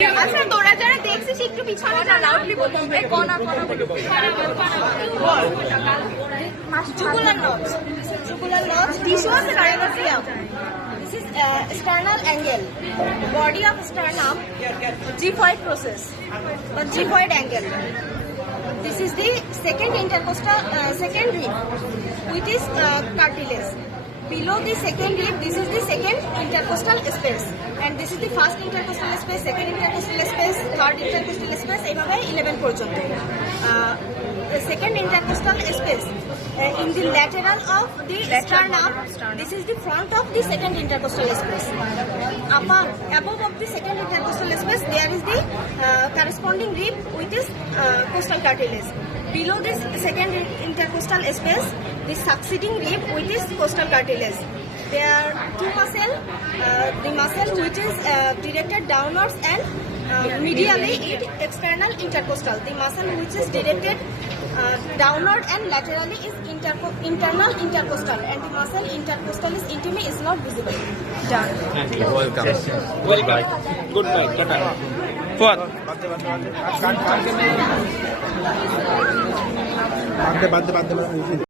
আচ্ছা তোরা যারা দেখছিস একটু পিছনে যা লাউডলি বলছিস এই কোনা jugular notch. This is jugular notch. Tissues rhinoceros. This is sternal angle. Body of sternum. Gyphoid process. But gyphoid angle. This is the second intercostal second rib, which is cartilage. Below the second rib, this is the second intercostal space, and this is the first intercostal space, second intercostal space, third intercostal space. এইভাবে 11 পর্যন্ত. The second intercostal space in the lateral of the sternum. This is the front of the second intercostal space. Above of the second intercostal space, there is the corresponding rib with this costal cartilage. Below this second intercostal space, the succeeding rib with this costal cartilage. There are two muscles. The muscle which is directed downwards and medially is external intercostal. The muscle which is directed downward and laterally is internal intercostal, and the muscle intercostalis intimi is not visible. Done. Thank you. Welcome. Welcome. Good night. Good night. What?